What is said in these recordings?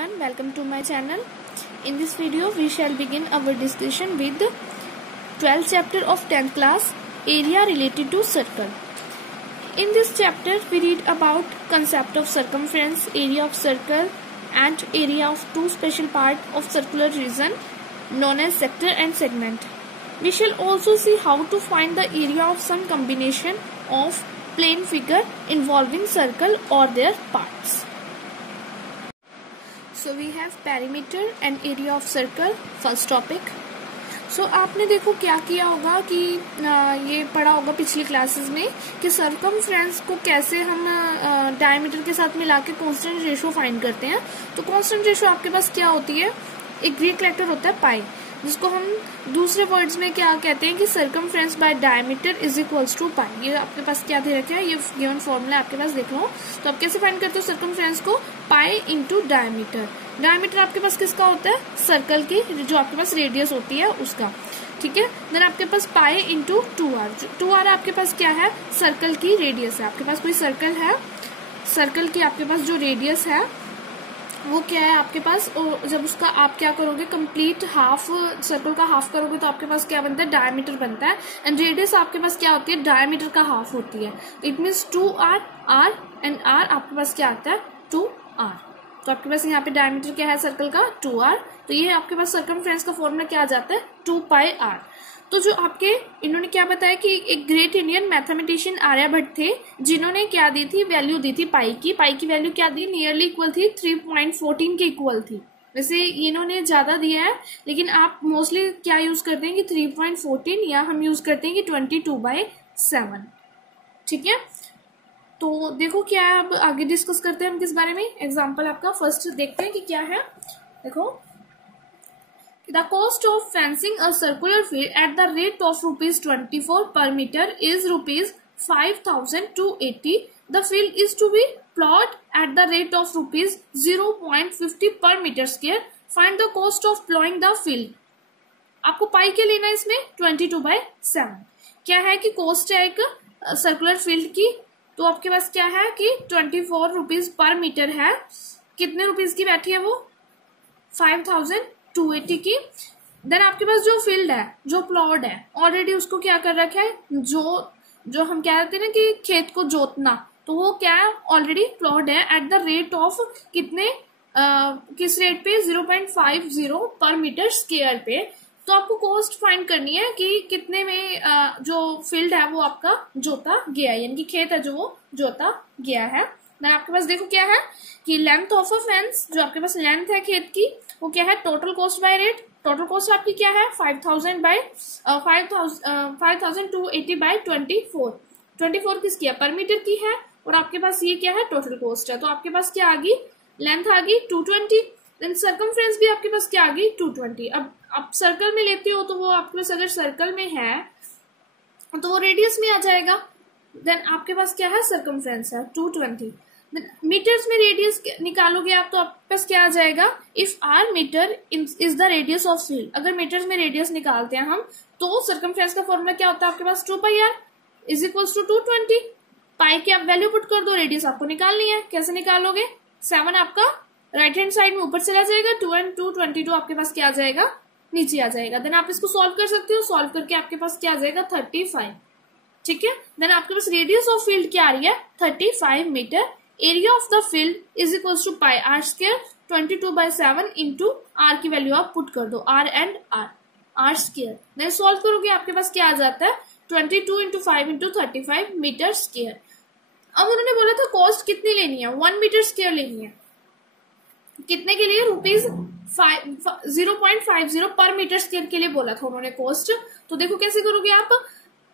everyone, welcome to my channel. In this video we shall begin our discussion with 12th chapter of 10th class, area related to circle. In this chapter we read about concept of circumference, area of circle and area of two special part of circular region known as sector and segment. We shall also see how to find the area of some combination of plane figure involving circle or their parts. So we have perimeter and area of circle, first topic. So आपने देखो क्या किया होगा कि ये पढ़ा होगा पिछली क्लासेस में कि सर्कमफ्रेंस को कैसे हम डायमीटर के साथ मिला के कांस्टेंट रेशियो फाइंड करते हैं. तो कांस्टेंट रेशियो आपके पास क्या होती है, एक ग्रीक कैरेक्टर होता है पाई, जिसको हम दूसरे वर्ड्स में क्या कहते हैं कि circumference by diameter is equals to pi. ये आपके पास क्या दे रखा है, ये गिवन फॉर्मूला आपके पास देख लो. तो आप कैसे फाइंड करते हो सर्कमफ्रेंस को, पाई इंटू डायमीटर. डायमीटर आपके पास किसका होता है, सर्कल की जो आपके पास रेडियस होती है उसका. ठीक है. देन आपके पास पाई इंटू 2r. 2r आपके पास क्या है, सर्कल की रेडियस है. आपके पास कोई सर्कल है, सर्कल की आपके पास जो रेडियस है वो क्या है आपके पास, और जब उसका आप क्या करोगे, कंप्लीट हाफ सर्कल का हाफ करोगे तो आपके पास क्या बनता है, डायमीटर बनता है. एंड रेडियस आपके पास क्या होती है, डायमीटर का हाफ होती है. It means 2r, r and r आपके पास क्या आता है, 2r. तो आपके पास यहाँ पे डायमीटर क्या है सर्कल का, 2r. तो ये आपके पास सर्कमफ्रेंस का फॉर्मूला क्या आ जाता है, 2πr. तो जो आपके इन्होंने क्या बताया कि एक ग्रेट इंडियन मैथमेटिशियन आर्यभट्ट थे, जिन्होंने क्या दी थी, वैल्यू दी थी पाई की. पाई की वैल्यू क्या दी, नियरली इक्वल थी 3.14 के इक्वल थी. वैसे इन्होंने ज्यादा दिया है, लेकिन आप मोस्टली क्या यूज करते हैं कि 3.14, या हम यूज करते हैं कि 22/7. ठीक है. तो देखो क्या है, अब आगे डिस्कस करते हैं हम किस बारे में. एग्जाम्पल आपका फर्स्ट देखते हैं कि क्या है. देखो, the cost of fencing a circular field at the rate of ₹24 per meter is ₹5,280. The field is to be plowed at the rate of ₹0.50 per meter square. Find the cost of plowing the field. आपको पाई क्या लेना है इसमें, 22/7. क्या है कि cost है एक सर्कुलर फील्ड की, तो आपके पास क्या है कि 24 रुपीज पर मीटर है. कितने रुपीज की बैठी है वो, 5,280 की. देन आपके पास जो फील्ड है, जो प्लॉट है, ऑलरेडी उसको क्या कर रखा है, जो हम क्या कहते हैं ना कि खेत को जोतना, तो वो क्या है, ऑलरेडी प्लॉट है एट द रेट ऑफ कितने, किस रेट पे, 0.50 पर मीटर स्क्वायर पे. तो आपको कॉस्ट फाइंड करनी है कि कितने में जो फील्ड है वो आपका जोता गया है, यानी कि खेत है जो वो जोता गया है. देन आपके पास देखो क्या है कि लेंथ ऑफ अ फेंस, जो आपके पास लेंथ है खेत की, वो क्या है, total cost by rate. Total cost आपकी क्या है, 5,280/24. 24 किसकी है, पर मीटर की है, और आपके पास ये क्या है, टोटल कॉस्ट है. तो आपके पास क्या आ गई, लेंथ आ गई 220. देन सर्कमफ्रेंस भी आपके पास क्या आ गई, 220. अब आप सर्कल में लेते हो तो वो आपके पास अगर सर्कल में है तो वो रेडियस में आ जाएगा. देन आपके पास क्या है, सर्कमफ्रेंस है 220. मीटर्स में रेडियस निकालोगे आप तो आपके पास क्या आ जाएगा, if r metre is the radius of field. अगर मीटर्स में रेडियस निकालते हैं हम तो सर्कमफ्रेंस का फॉर्मूला क्या होता है आपके पास, 2πr इज इक्वल्स टू 220. पाई की आप वैल्यू पुट कर दो, रेडियस आपको निकालनी है. कैसे निकालोगे, 7 आपका राइट हैंड साइड में ऊपर चला जाएगा, 2 and 2 22 आपके पास क्या आ जाएगा, नीचे आ जाएगा. देन आप इसको सॉल्व कर सकते हो, सॉल्व करके आपके पास क्या आ जाएगा, 35. ठीक है. देन आपके पास रेडियस ऑफ फील्ड क्या आ रही है, 35 metre. Area of the field is equals to pi are square, 22/7 into r की वैल्यू आप पुट कर दो, r and r square. Then solve करोगे आपके पास क्या आ जाता है, 22 इंटू 5 इंटू 35 मीटर स्क्वायर. अब उन्होंने बोला था कॉस्ट कितनी लेनी है, 1 मीटर स्क्वायर लेनी है. कितने के लिए, ₹0.50 पर मीटर स्क्वायर के लिए बोला था उन्होंने कॉस्ट. तो देखो कैसे करोगे आप,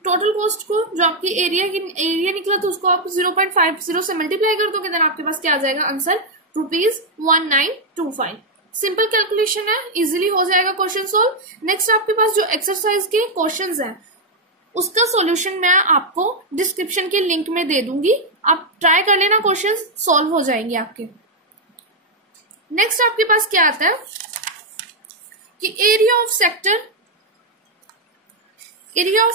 टोटल कॉस्ट को, जो आपकी एरिया निकला तो उसको आप 0.50 से मल्टीप्लाई कर दोगे. देन आपके पास क्या आ जाएगा आंसर, ₹1925. सिंपल कैलकुलेशन है, इजीली हो जाएगा क्वेश्चन सॉल्व. नेक्स्ट आपके पास जो एक्सरसाइज के क्वेश्चंस हैं उसका सॉल्यूशन मैं आपको डिस्क्रिप्शन के लिंक में दे दूंगी, आप ट्राई कर लेना, क्वेश्चंस सॉल्व हो जाएंगे आपके. नेक्स्ट आपके पास क्या आता है कि area of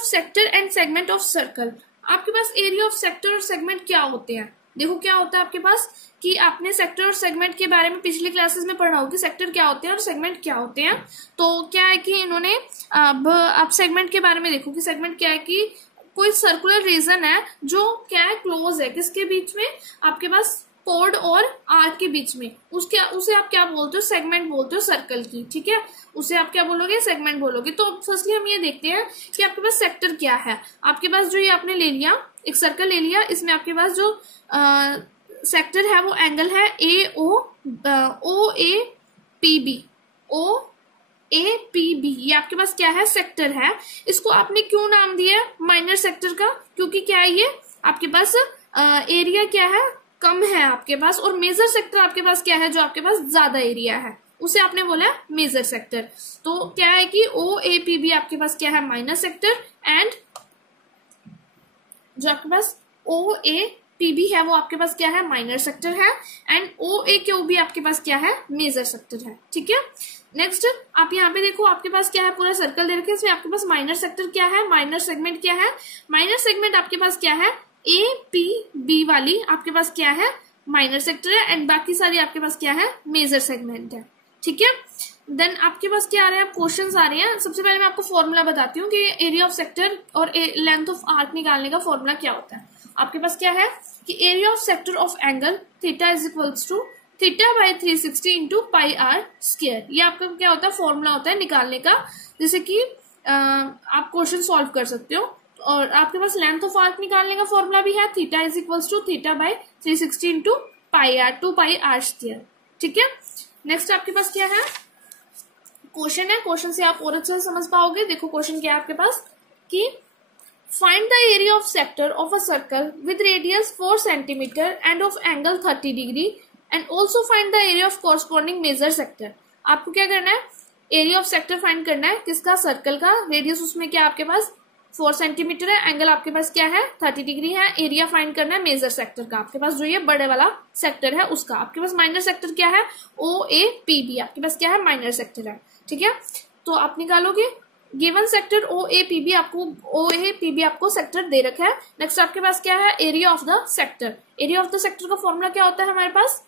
sector and segment of circle. आपके पास एरिया ऑफ सेक्टर और सेगमेंट क्या होते हैं, देखो क्या होता है आपके पास कि आपने सेक्टर और सेगमेंट के बारे में पिछली क्लासेस में पढ़ा होगा कि सेक्टर क्या होते हैं और सेगमेंट क्या होते हैं। तो क्या है कि इन्होंने अब आप सेगमेंट के बारे में देखो कि सेगमेंट क्या है कि कोई सर्कुलर रीजन है जो क्या है क्लोज है किसके बीच में, आपके पास कोड और आर्क के बीच में, उसे आप क्या बोलते हो, सेगमेंट बोलते हो सर्कल की, ठीक है, उसे आप क्या बोलोगे, सेगमेंट बोलोगे। तो फर्स्टली हम ये देखते हैं कि आपके पास सेक्टर क्या है। आपके पास जो ये आपने ले लिया एक सर्कल ले लिया, इसमें आपके पास जो सेक्टर है वो एंगल है O A P B, O A P B, ये आपके पास क्या है, सेक्टर है। इसको आपने क्यों नाम दिया है माइनर सेक्टर का, क्योंकि क्या है ये आपके पास एरिया क्या है, कम है आपके पास, और मेजर सेक्टर आपके पास क्या है, जो आपके पास ज्यादा एरिया है उसे आपने बोला है मेजर सेक्टर। तो क्या है कि ओ ए पी बी आपके पास क्या है, माइनर सेक्टर, एंड जो आपके पास ओ ए पी बी है वो आपके पास क्या है, माइनर सेक्टर है, and O A Q B आपके पास क्या है, मेजर सेक्टर है, ठीक है। नेक्स्ट आप यहाँ पे देखो आपके पास क्या है, पूरा सर्कल दे रखे हैं, इसमें आपके पास माइनर सेक्टर क्या है, माइनर सेगमेंट क्या है, माइनर सेगमेंट आपके पास क्या है, ए पी बी वाली आपके पास क्या है, माइनर सेक्टर है, एंड बाकी सारी आपके पास क्या है, मेजर सेगमेंट है, ठीक है। देन आपके पास क्या आ रहा है, क्वेश्चंस आ रहे हैं। सबसे पहले मैं आपको फॉर्मूला बताती हूँ कि एरिया ऑफ सेक्टर और लेंथ ऑफ आर्क निकालने का फॉर्मूला क्या होता है। आपके पास क्या है कि area of sector of angle theta is equals to theta by 360 into pi are square. ये आपका क्या होता है, फॉर्मूला होता है निकालने का, जैसे कि आप क्वेश्चन सॉल्व कर सकते हो। और आपके पास लेंथ ऑफ आर्क निकालने का फॉर्मूला भी है, theta is equals to theta by 360 into pi r 2 pi are square, ठीक है। नेक्स्ट आपके पास क्या है, क्वेश्चन है, क्वेश्चन से आप और अच्छे से समझ पाओगे। देखो क्वेश्चन क्या है आपके पास कि find the area of sector of a circle with radius 4 centimetre and of angle 30 degree and also find the area of corresponding major sector. आपको क्या करना है, एरिया ऑफ सेक्टर फाइंड करना है, किसका, सर्कल का, रेडियस उसमें क्या आपके पास 4 सेंटीमीटर है, एंगल आपके पास क्या है 30 डिग्री है, एरिया फाइंड करना है मेजर सेक्टर का, आपके पास जो ये बड़े वाला सेक्टर है उसका। आपके पास माइनर सेक्टर क्या है, ओ ए पी बी, आपके पास क्या है, माइनर सेक्टर है, ठीक है। तो आप निकालोगे given sector O A P B, आपको ओ ए पी बी आपको सेक्टर दे रखा है। नेक्स्ट आपके पास क्या है, area of the sector. Area of the sector का फॉर्मूला क्या होता है हमारे पास,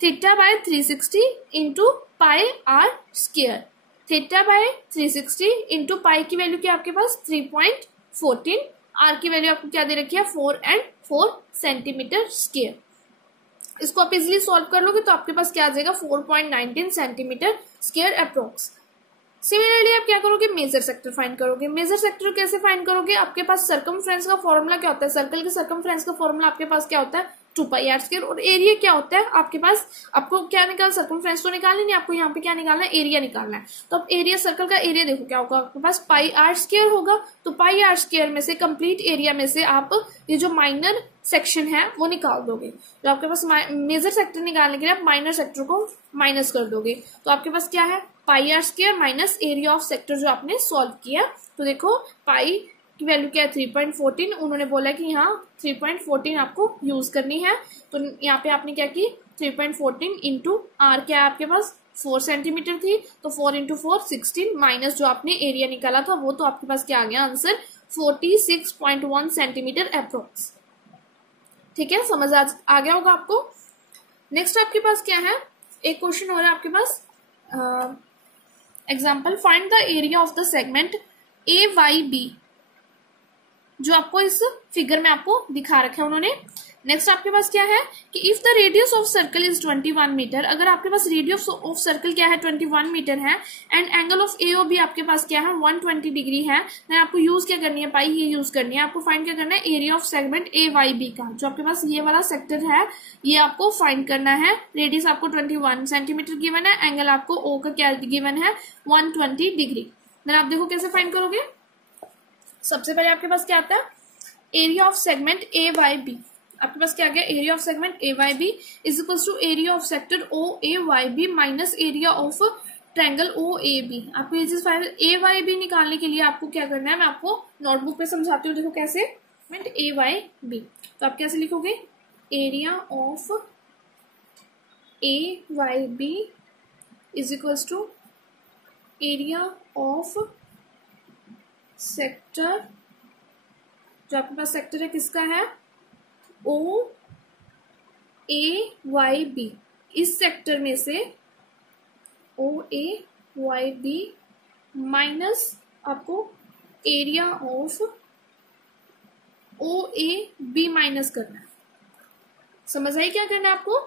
theta by 360 into pi are square. Theta by 360 into pi की वैल्यू क्या आपके पास 3.14, आर की वैल्यू आपको क्या दे रखी है 4 एंड 4 सेंटीमीटर स्क्वायर। इसको आप इजिली सॉल्व कर लोगे तो आपके पास क्या आ जाएगा 4.19 सेंटीमीटर स्क्वायर अप्रोक्स। सिमिलरली आप क्या करोगे, मेजर सेक्टर फाइंड करोगे। मेजर सेक्टर कैसे फाइंड करोगे, आपके पास सर्कमफ्रेंस का फॉर्मूला क्या होता है, सर्कल के सर्कमफ्रेंस का फॉर्मूला आपके पास क्या होता है 2 पाई आर स्क्वायर, और एरिया क्या होता है आपके पास, आपको क्या निकाल, सर्कमफ्रेंस तो निकालनी नहीं, आपको यहाँ पे क्या निकालना है, एरिया निकालना है। तो अब एरिया, सर्कल का एरिया देखो क्या होगा, आपके पास पाई आर स्क्वायर होगा, तो पाई आर स्क्वायर में से कंप्लीट एरिया में से आप ये जो माइनर सेक्शन है वो निकाल दोगे। तो आपके पास मेजर सेक्टर निकालने के लिए आप माइनर सेक्टर को माइनस कर दोगे, तो आपके पास क्या है pi are square minus area of sector जो आपने सॉल्व किया। तो देखो पाई की वैल्यू क्या है 3.14, उन्होंने बोला कि यहाँ 3.14 आपको यूज करनी है, तो यहाँ पे आपने क्या की 3.14 इंटू आर क्या है आपके पास 4 सेंटीमीटर थी, तो 4 इंटू 4 16 माइनस जो आपने एरिया निकाला था वो, तो आपके पास क्या आ गया आंसर 46.1 सेंटीमीटर अप्रोक्स, ठीक है। समझ आ गया होगा आपको। नेक्स्ट आपके पास क्या है, एक क्वेश्चन हो रहा है आपके पास, example find the area of the segment A Y B, जो आपको इस फिगर में आपको दिखा रखा है उन्होंने। नेक्स्ट आपके पास क्या है कि if the radius of circle is 21 metre, अगर आपके पास रेडियस ऑफ सर्कल क्या है 21 मीटर है, and angle of A O B आपके पास क्या है 120 डिग्री है, देन आपको यूज क्या करनी है, पाई ये यूज करनी है। आपको फाइंड क्या करना है, area of segment A Y B का, जो आपके पास ये वाला सेक्टर है ये आपको फाइंड करना है। रेडियस आपको 21 सेंटीमीटर गिवन है, एंगल आपको ओ का क्या गिवन है 120 डिग्री। देन आप देखो कैसे फाइंड करोगे। सबसे पहले आपके पास क्या आता है, area of segment A Y B, आपके पास क्या आ गया, area of segment A Y B is equals to area of sector O A Y B minus area of triangle O A B. आपको ये चीज फाइंड, ए वाई बी निकालने के लिए आपको क्या करना है, मैं आपको नोटबुक पे समझाती हूँ। देखो कैसे, ए वाई बी, तो आप कैसे लिखोगे, area of A Y B is equals to area of sector, जो आपके पास सेक्टर है किसका है, ओ OAYB, इस सेक्टर में से OAYB माइनस आपको एरिया ऑफ OAB माइनस करना है। समझ आई क्या करना है आपको?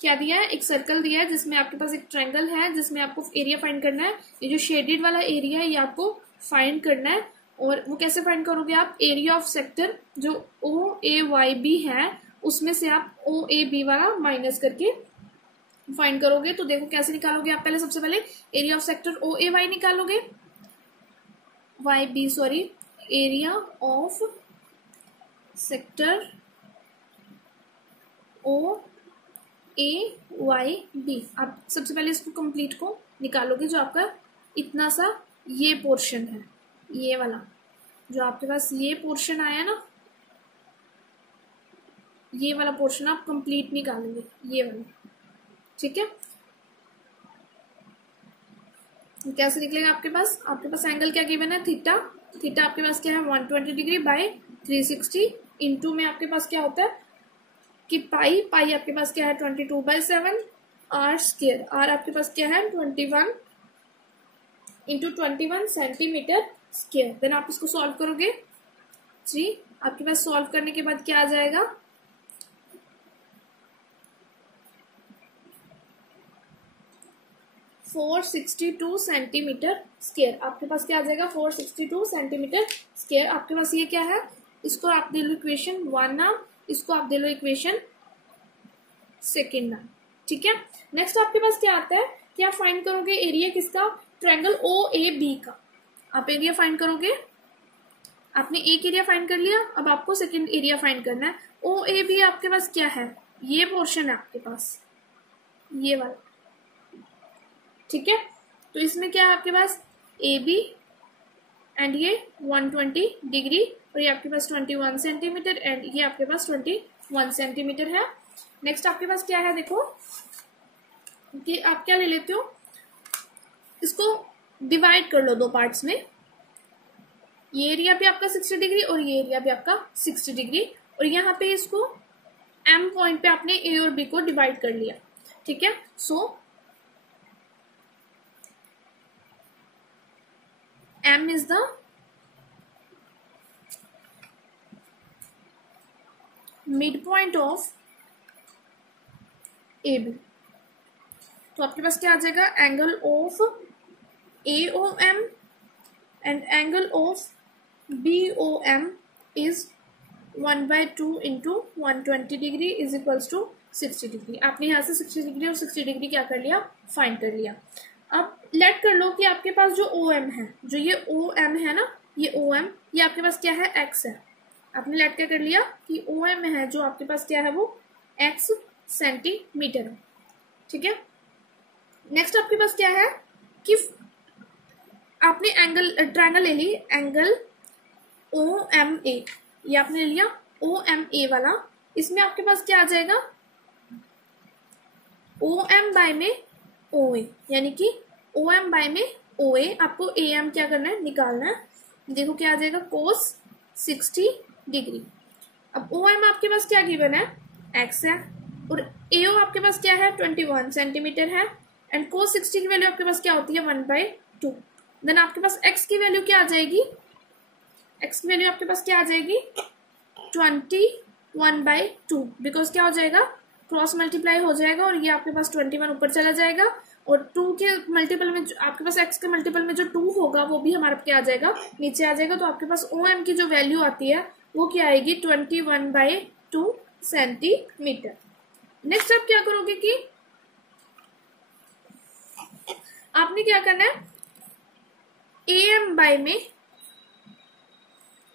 क्या दिया है? एक सर्कल दिया है जिसमें आपके पास एक ट्रायंगल है जिसमें आपको एरिया फाइंड करना है। ये जो शेडेड वाला एरिया है ये आपको फाइंड करना है। और वो कैसे फाइंड करोगे आप? एरिया ऑफ सेक्टर जो OAYB है उसमें से आप OAB वाला माइनस करके फाइंड करोगे। तो देखो कैसे निकालोगे आप? पहले सबसे पहले एरिया ऑफ सेक्टर OAY निकालोगे, YB sorry, area of sector OAYB। आप सबसे पहले इसको कंप्लीट को निकालोगे, जो आपका इतना सा ये पोर्शन है, ये वाला जो आपके पास ये पोर्शन आया ना, ये वाला पोर्शन आप कंप्लीट निकालेंगे, ये वाला। ठीक है, कैसे निकलेगा आपके पास? आपके पास एंगल क्या गिवन है? थीटा। थीटा आपके पास क्या है? 120 डिग्री बाय 360 इंटू में आपके पास क्या होता है कि पाई। पाई आपके पास क्या है? 22/7 आर स्क्वायर। आर आपके पास क्या है? 21 इंटू 21 सेंटीमीटर स्क्वायर। देन आप इसको सॉल्व करोगे। जी, आपके पास सॉल्व करने के बाद क्या आ जाएगा? 462 सेंटीमीटर स्क्वायर। आपके पास क्या आ जाएगा? 462 सेंटीमीटर स्क्वायर। आपके पास ये क्या है? इसको आप दे लो इक्वेशन 1 नाम, इसको आप दे लो इक्वेशन 2 नाम। ठीक है, नेक्स्ट आपके पास क्या आता है कि आप फाइंड करोगे एरिया किसका? ट्रायंगल OAB का। आप एरिया फाइंड करोगे। आपने एक एरिया फाइंड कर लिया, अब आपको सेकंड एरिया फाइंड करना है। OAB आपके पास क्या है? ये पोर्शन है आपके पास, ये वाला। ठीक है, तो इसमें क्या है आपके पास? AB एंड ये 120 डिग्री और ये आपके पास 21 सेंटीमीटर एंड ये आपके पास 21 सेंटीमीटर है। नेक्स्ट आपके पास क्या है? देखो कि आप क्या ले लेते हो, इसको डिवाइड कर लो दो पार्ट्स में। ये एरिया भी आपका 60 डिग्री और ये एरिया भी आपका 60 डिग्री, और यहाँ पे इसको M पॉइंट पे आपने A और B को डिवाइड कर लिया। ठीक है, सो M is the midpoint of AB। तो आपके पास क्या आ जाएगा? Angle of AOM and angle of BOM is 1/2 into 120 degree is equals to 60 degree. आपने यहाँ से 60 डिग्री और 60 डिग्री क्या कर लिया? फाइंड कर लिया। अब लेट कर लो कि आपके पास जो OM है, जो ये OM है ना, ये OM, ये आपके पास क्या है? X है। आपने लेट क्या कर लिया कि OM है जो आपके पास क्या है? वो X सेंटीमीटर है। ठीक है, नेक्स्ट आपके पास क्या है कि आपने एंगल ट्रायंगल ले ली, एंगल OMA, ये आपने ले लिया OMA वाला। इसमें आपके पास क्या आ जाएगा? OM बाय में OA, यानी कि OM बाय में OA। आपको AM क्या करना है? निकालना है। देखो क्या आ जाएगा? cos 60 degree. अब OM आपके पास क्या गिवन है? X है, और AO आपके पास क्या है? 21 सेंटीमीटर है, एंड cos 60 की वैल्यू आपके पास क्या होती है? 1/2। देन आपके पास X की वैल्यू क्या आ जाएगी? X की वैल्यू आपके पास क्या आ जाएगी? 21/2, बिकॉज क्या हो जाएगा? क्रॉस मल्टीप्लाई हो जाएगा और ये आपके पास 21 ऊपर चला जाएगा, और 2 के मल्टीपल में आपके पास X के मल्टीपल में जो 2 होगा वो भी हमारा क्या आ जाएगा? नीचे आ जाएगा। तो आपके पास OM की जो वैल्यू आती है वो क्या आएगी? 21/2 सेंटीमीटर। नेक्स्ट आप क्या करोगे कि आपने क्या करना है? AM बाय में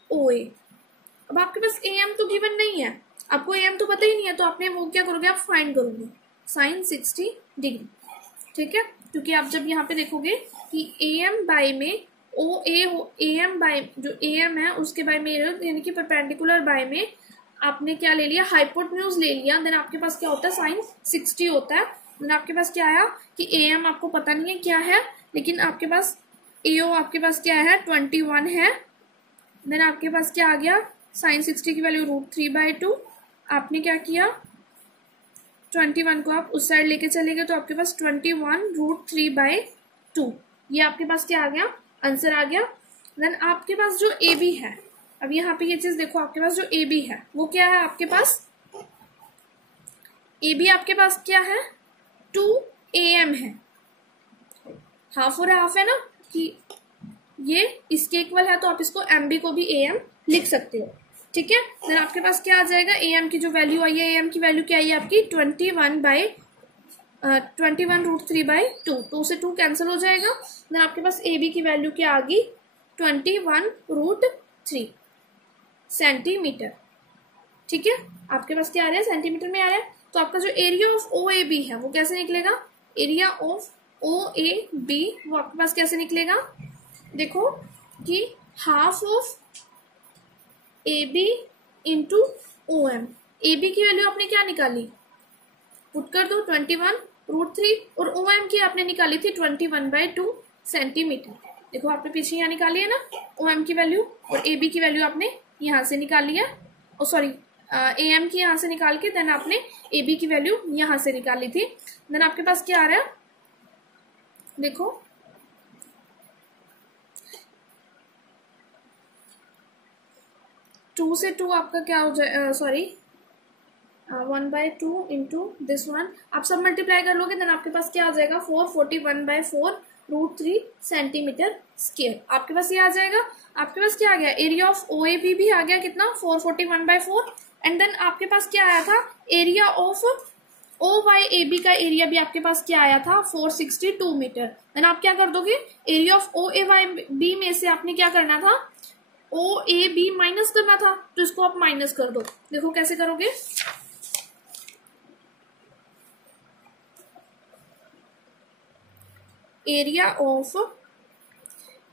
OA। अब आपके पास AM तो गिवन नहीं है, आपको AM तो पता ही नहीं है, तो आपने वो क्या करोगे? आप फाइंड करोगे sin 60 डिग्री। ठीक है, क्योंकि आप जब यहाँ पे देखोगे कि AM बाय में OA हो, AM बाय जो AM है उसके बाय में, यानी कि परपेंडिकुलर बाय में आपने क्या ले लिया? हाइपोटेन्यूज ले लिया। देन आपके पास क्या होता है? sin 60 होता है। देन आपके पास क्या आया कि AM आपको पता नहीं है क्या है, लेकिन आपके पास AO आपके पास क्या है? 21 है। देन आपके पास क्या आ गया? sin 60 की वैल्यू √3/2। आपने क्या किया? 21 को आप उस साइड लेके चलेंगे तो आपके पास 21√3/2, ये आपके पास क्या आ गया, आंसर आ गया। देन आपके पास जो ए बी है, अब यहाँ पे ये चीज देखो, आपके पास जो ए बी है वो क्या है, आपके पास ए बी आपके पास क्या है, 2 AM है, हाफ और हाफ है ना, कि ये इसके इक्वल है, तो आप इसको MB को भी AM लिख सकते हो, ठीक है। देन आपके पास क्या आ जाएगा, AM की जो वैल्यू आई है, AM की वैल्यू क्या आई है आपकी 21/√3/2, 2 से 2 कैंसिल हो जाएगा। देन आपके पास AB की वैल्यू क्या आ गई 21√3 सेंटीमीटर, ठीक है। आपके पास क्या आ रहा है, सेंटीमीटर में आ रहा है। तो आपका जो एरिया ऑफ OAB है वो कैसे निकलेगा, एरिया ऑफ OAB वो आपके पास कैसे निकलेगा, देखो कि half of AB into OM, AB की वैल्यू आपने क्या निकाली, पुट कर दो 21√3, और OM की आपने निकाली थी 21/2 सेंटीमीटर। देखो आपने पीछे यहाँ निकाली है ना OM की वैल्यू, और AB की वैल्यू आपने यहाँ से निकाली है, और सॉरी AM की यहाँ से निकाल के देन आपने AB की वैल्यू यहाँ से निकाली थी। देन आपके पास क्या आ रहा है, देखो 2 से 2 आपका क्या हो जाए, सॉरी 1/2 इंटू दिस वन, आप सब मल्टीप्लाई कर लोगे, देन आपके पास क्या आ जाएगा 441/4√3 सेंटीमीटर स्क्वायर, आपके पास ये आ जाएगा। आपके पास क्या आ गया, एरिया ऑफ OAB भी आ गया कितना 441/4, एंड देन आपके पास क्या आया था, एरिया ऑफ OYAB का एरिया भी आपके पास क्या आया था 462 मीटर। देन आप क्या कर दोगे, एरिया ऑफ OAB में से आपने क्या करना था, OAB माइनस करना था, तो इसको आप माइनस कर दो। देखो कैसे करोगे, एरिया ऑफ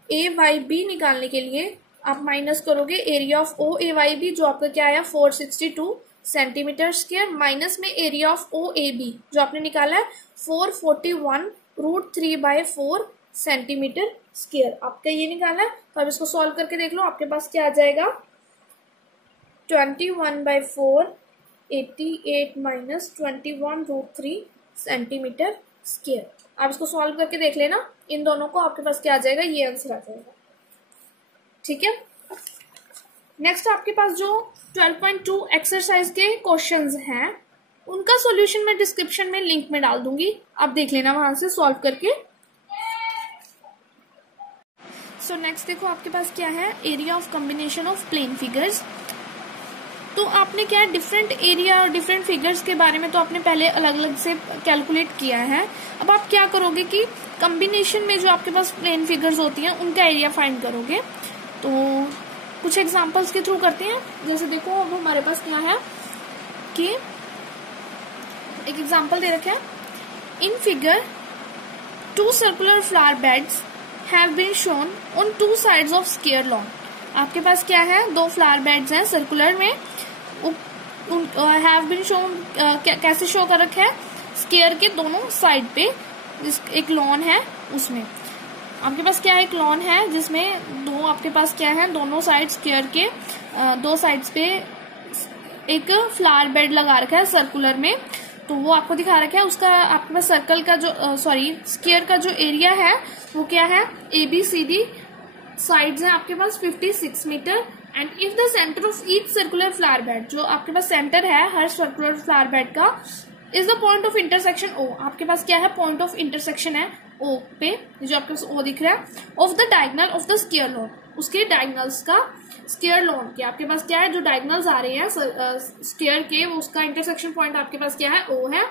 AYB निकालने के लिए आप माइनस करोगे एरिया ऑफ OAYB जो आपका क्या आया 462 सेंटीमीटर स्क्वायर, माइनस में एरिया ऑफ OAB जो आपने निकाला है 441√3/4 सेंटीमीटर स्क्वायर, आपका ये निकाला है। तो अब इसको सॉल्व करके देख लो, आपके पास क्या आ जाएगा 21/4 88 माइनस 21√3 सेंटीमीटर स्क्वायर। आप इसको सॉल्व करके देख लेना, इन दोनों को आपके पास क्या आ जाएगा, ये आंसर आ जाएगा, ठीक है। नेक्स्ट आपके पास जो 12.2 एक्सरसाइज के क्वेश्चंस हैं उनका सॉल्यूशन मैं डिस्क्रिप्शन में लिंक में डाल दूंगी, आप देख लेना वहां से सॉल्व करके। सो नेक्स्ट देखो आपके पास क्या है, area of combination of plane figures. तो आपने क्या है, डिफरेंट एरिया और डिफरेंट फिगर्स के बारे में तो आपने पहले अलग अलग से कैलकुलेट किया है। अब आप क्या करोगे कि कॉम्बिनेशन में जो आपके पास प्लेन फिगर्स होती हैं उनका एरिया फाइंड करोगे। तो कुछ एग्जांपल्स के थ्रू करते हैं, जैसे देखो अब हमारे पास क्या है कि एक एग्जांपल दे रखा है, in figure 2 circular flower beds have been shown on 2 sides of square lawn. आपके पास क्या है, 2 फ्लावर बेड्स हैं सर्कुलर में, हैव बीन शोन कैसे शो कर रखा है, स्क्वायर के दोनों साइड पे एक लॉन है उसमें। आपके पास क्या है, एक लॉन है जिसमें दो आपके पास क्या है, दोनों साइड स्क्वायर के 2 साइड्स पे एक फ्लावर बेड लगा रखा है सर्कुलर में, तो वो आपको दिखा रखा है। उसका आपके पास सर्कल का जो स्क्वायर का जो एरिया है वो क्या है, ABCD साइड्स हैं आपके पास 56 metre, and if the centre of each circular flower bed, जो आपके पास सेंटर है हर सर्कुलर फ्लावर बेड का, is the point of intersection O, आपके पास क्या है, पॉइंट ऑफ इंटरसेक्शन है O पे, जो आपके पास O दिख रहा है, of the diagonal of the square lawn, उसके डायगोनल्स का स्क्वायर लॉन के आपके पास क्या है, जो डायगोनल्स आ रहे हैं स्क्वायर के, वो उसका इंटरसेक्शन पॉइंट आपके पास क्या है, O है।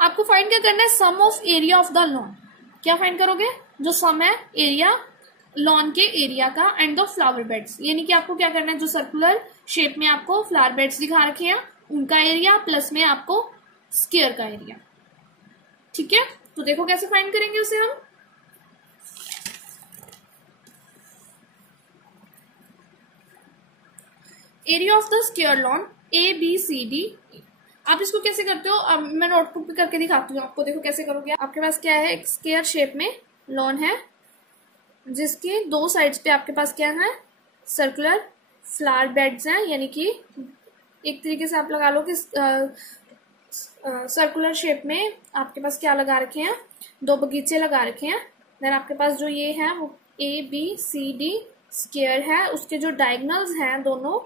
आपको फाइंड क्या करना है, sum of area of the lawn. क्या फाइंड करोगे, जो सम है एरिया लॉन के एरिया का एंड द फ्लावर बेड्स, यानी कि आपको क्या करना है, जो सर्कुलर शेप में आपको फ्लावर बेड्स दिखा रखे हैं उनका एरिया प्लस में आपको स्क्वायर का एरिया, ठीक है। तो देखो कैसे फाइंड करेंगे उसे हम, area of the square lawn ABCD। आप इसको कैसे करते हो, अब मैं नोटबुक पे करके दिखाती हूँ आपको, देखो कैसे करोगे। आपके पास क्या है, एक स्क्वायर शेप में लॉन है जिसके 2 साइड्स पे आपके पास क्या है, सर्कुलर फ्लावर बेड्स हैं, यानी कि एक तरीके से आप लगा लो कि सर्कुलर शेप में आपके पास क्या लगा रखे हैं, 2 बगीचे लगा रखे हैं। देन आपके पास जो ये है वो ABCD स्क्वायर है, उसके जो डायगोनल्स हैं दोनों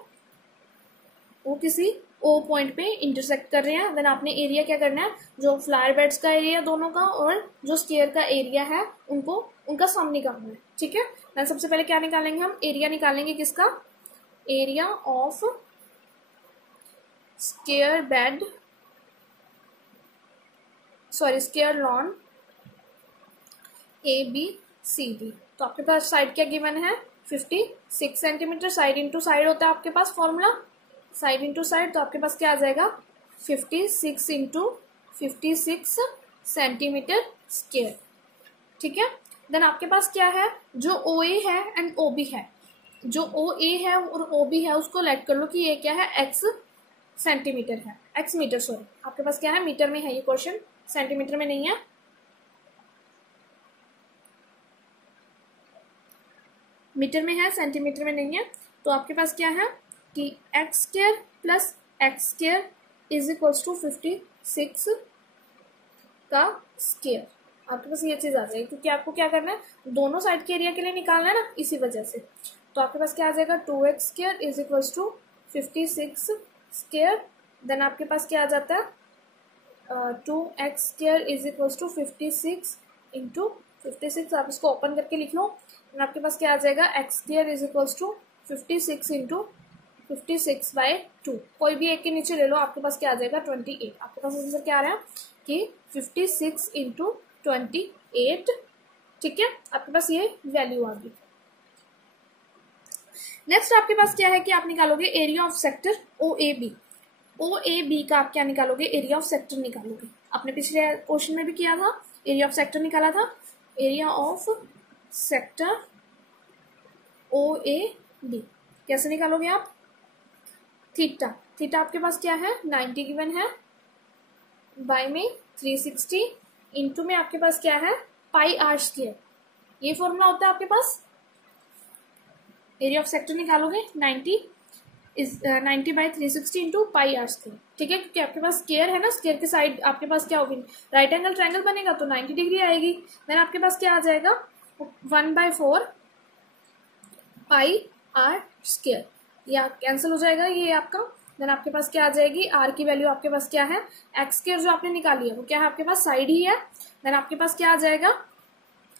वो किसी O पॉइंट पे इंटरसेक्ट कर रहे हैं। देन आपने एरिया क्या करना है, जो फ्लावर बेड्स का एरिया दोनों का और जो स्क्वायर का एरिया है उनको उनका सम निकालना है। ठीक है, देन सबसे पहले क्या निकालेंगे हम, एरिया निकालेंगे किसका, area of square bed, sorry square lawn ABCD। तो आपके पास साइड क्या गिवन है, 56 सेंटीमीटर। साइड इंटू साइड होता है आपके पास फॉर्मूला, साइड इंटू साइड। तो आपके पास क्या आ जाएगा, 56 इंटू 56 सेंटीमीटर स्क्वायर। ठीक है, देन आपके पास क्या है, जो OA है एंड OB है, जो OA है और OB है उसको लेट कर लो कि ये क्या है, x सेंटीमीटर है, x मीटर, सॉरी आपके पास क्या है, मीटर में है ये क्वेश्चन, सेंटीमीटर में नहीं है। मीटर में है, सेंटीमीटर में नहीं है। तो आपके पास क्या है कि x square plus x square is equals to 56 का स्क्वायर। आपके पास ये चीज आ जाएगी क्योंकि आपको क्या करना है, दोनों साइड के एरिया के लिए निकालना है ना, इसी वजह से। तो आपके पास क्या आ जाएगा, 2x square is equals to 56 square. Then आपके पास क्या आ जाता है, 2x square is equals to 56 into 56। आप इसको ओपन करके लिख लो। आपके पास क्या आ जाएगा, x square is equals to 56 into 56/2। कोई भी एक के नीचे ले लो, आपके पास क्या आ जाएगा, 28। आपके पास आंसर क्या आ रहा है कि 56 इंटू 28। ठीक है, आपके पास ये वैल्यू आ गई। नेक्स्ट आपके पास क्या है कि आप निकालोगे area of sector OAB। OAB का आप क्या निकालोगे, एरिया ऑफ सेक्टर निकालोगे। आपने पिछले क्वेश्चन में भी किया था, एरिया ऑफ सेक्टर निकाला था। एरिया ऑफ सेक्टर OAB कैसे निकालोगे आप, थीटा, थीटा आपके पास क्या है, 90 गिवन है, बाय में 360 इंटू में आपके पास क्या है, पाई आर स्क्वायर। ये फॉर्मूला होता है आपके पास। एरिया ऑफ सेक्टर निकालोगे 90/360 इंटू पाई आर स्क्वायर। ठीक है, क्योंकि आपके पास स्क्वायर है ना, स्क्वायर के साइड आपके पास क्या होगी, राइट एंगल ट्रायंगल बनेगा तो 90 डिग्री आएगी। देन आपके पास क्या आ जाएगा, 1/4 पाई आर स्क्वायर, या कैंसिल हो जाएगा ये आपका। देन आपके पास क्या आ जाएगी, आर की वैल्यू आपके पास क्या है, एक्स स्क्वायर जो आपने निकाली है वो क्या है, आपके पास साइड ही है। देन आपके पास क्या आ जाएगा,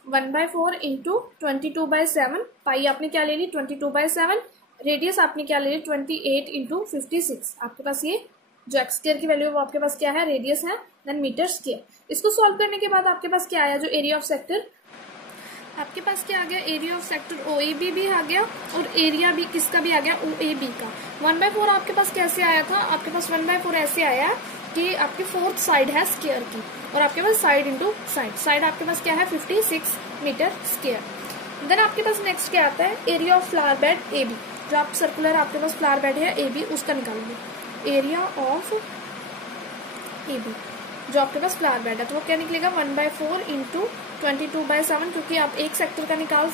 1/4 इंटू 22/7। पाई आपने क्या ले ली, 22/7। रेडियस आपने क्या ले ली, 28 इंटू 56। आपके पास ये जो एक्स स्क्वायर की वैल्यू है वो आपके पास क्या है, रेडियस है। Then metre square. इसको सॉल्व करने के बाद आपके पास क्या आया, जो एरिया ऑफ सेक्टर आपके पास क्या आ गया, एरिया ऑफ सेक्टर OAB भी आ गया और एरिया भी किसका भी आ गया, OAB का। 1/4 आपके पास कैसे आया था, आपके पास 1/4 ऐसे आया कि आपकी 4th साइड है स्क्वायर की और आपके पास साइड इंटू साइड, साइड आपके पास क्या है, 56 मीटर स्क्वायर। देन आपके पास नेक्स्ट क्या आता है, area of flower bed AB। जो आप सर्कुलर आपके पास फ्लावर बेड है AB, उसका निकालेंगे। एरिया ऑफ AB जो आपके पास फ्लावर बेड है, तो वो क्या निकलेगा, 1/4 इंटू 22/7। क्योंकि आप एक सेक्टर का निकाल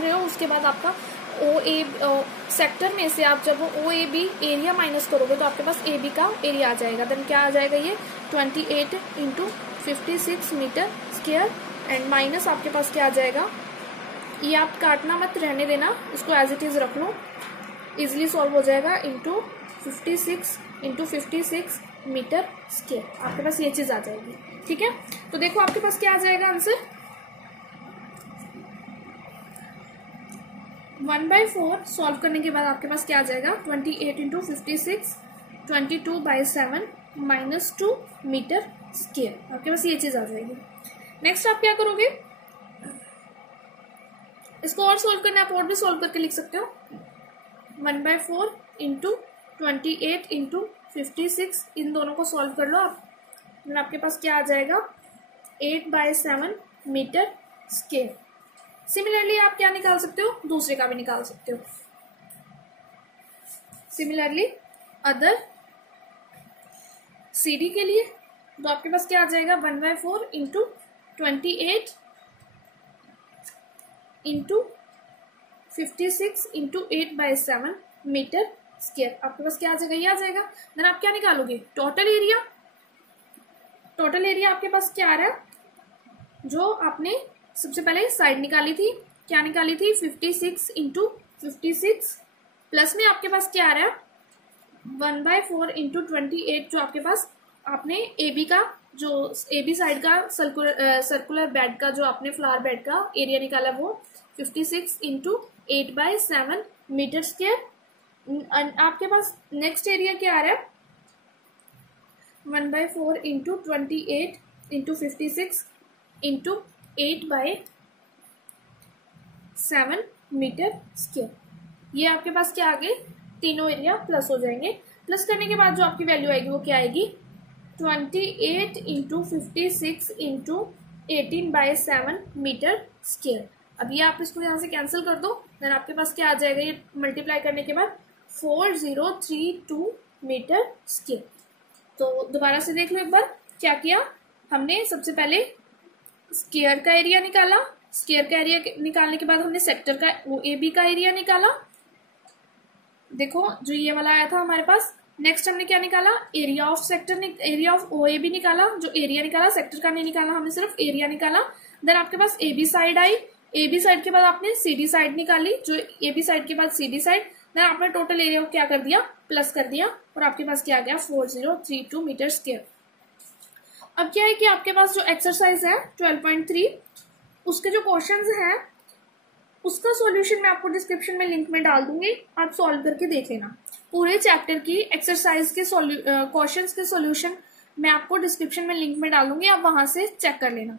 रहे हो, उसके बाद आपका सेक्टर में से आप जब OAB एरिया माइनस करोगे तो आपके पास AB का एरिया आ जाएगा। देन क्या आ जाएगा, ये 28 into 56 metre square and minus आपके पास क्या आ जाएगा, ये आप काटना मत, रहने देना, इसको एज इट इज रख लो, इजिली सॉल्व हो जाएगा। इंटू 56 इंटू 56 मीटर स्क्वायर, आपके पास ये चीज आ जाएगी। ठीक है, तो देखो आपके पास क्या आ जाएगा आंसर, 1/4 सॉल्व करने के बाद आपके पास क्या आ जाएगा, 28 इंटू 56 22/7 -2 मीटर स्क्वायर। आपके पास ये चीज आ जाएगी। नेक्स्ट आप क्या करोगे, इसको और सॉल्व करना, आप और भी सॉल्व करके लिख सकते हो। 1/4 इंटू 28 इंटू 56, इन दोनों को सॉल्व कर लो आप। आपके पास क्या आ जाएगा, 8/7 मीटर स्क्वायर। सिमिलरली आप क्या निकाल सकते हो, दूसरे का भी निकाल सकते हो। सिमिलरली अदर CD के लिए तो आपके पास क्या आ जाएगा, 1/4 into 28 into 56 into 8/7 metre square. आपके पास क्या आ जाएगा, ये आ जाएगा। देन आप क्या निकालोगे, टोटल एरिया। टोटल एरिया आपके पास क्या आ रहा है, जो आपने सबसे पहले साइड निकाली थी, क्या निकाली थी 56 इंटू 56, प्लस में आपके पास क्या आ रहा है 1/4 इंटू 28, जो आपके पास आपने AB का जो AB साइड का सर्कुलर बेड का जो आपने फ्लावर बेड का एरिया निकाला वो 56 इंटू 8/7 मीटर स्क्वायर। आपके पास नेक्स्ट एरिया क्या आ रहा है 1/4 into 28 into 56 into 8/7 metre square. ये आपके पास क्या आ गए, तीनों एरिया प्लस हो जाएंगे। प्लस करने के बाद जो आपकी वैल्यू आएगी वो क्या आएगी 28 इंटू 56 इंटू 18/7 मीटर स्क्वायर। अब ये आप इसको यहाँ से कैंसिल कर दो, देन आपके पास क्या आ जाएगा, ये मल्टीप्लाई करने के बाद 4032 मीटर स्क्वायर। तो दोबारा से देख लो एक बार, क्या किया हमने, सबसे पहले स्क्वायर का एरिया निकाला, स्क्वायर का एरिया निकालने के बाद हमने सेक्टर का AB का एरिया निकाला, देखो जो ये वाला आया था हमारे पास। नेक्स्ट हमने क्या निकाला, area of sector, area of OAB निकाला, जो एरिया निकाला सेक्टर का नहीं निकाला हमने, सिर्फ एरिया निकाला। देन आपके पास AB side I, AB side के बाद आपने CD साइड निकाली, जो AB साइड के बाद CD साइड, देन आपने टोटल एरिया को क्या कर दिया प्लस कर दिया, और आपके पास क्या आ गया 4032 मीटर स्क्वायर। अब क्या है कि आपके पास जो एक्सरसाइज है 12.3 उसके जो क्वेश्चंस हैं उसका सॉल्यूशन मैं आपको डिस्क्रिप्शन में लिंक में डाल दूंगी, आप सॉल्व करके देख लेना। पूरे चैप्टर की एक्सरसाइज के क्वेश्चंस के सॉल्यूशन मैं आपको डिस्क्रिप्शन में लिंक में डालूंगी, आप वहां से चेक कर लेना।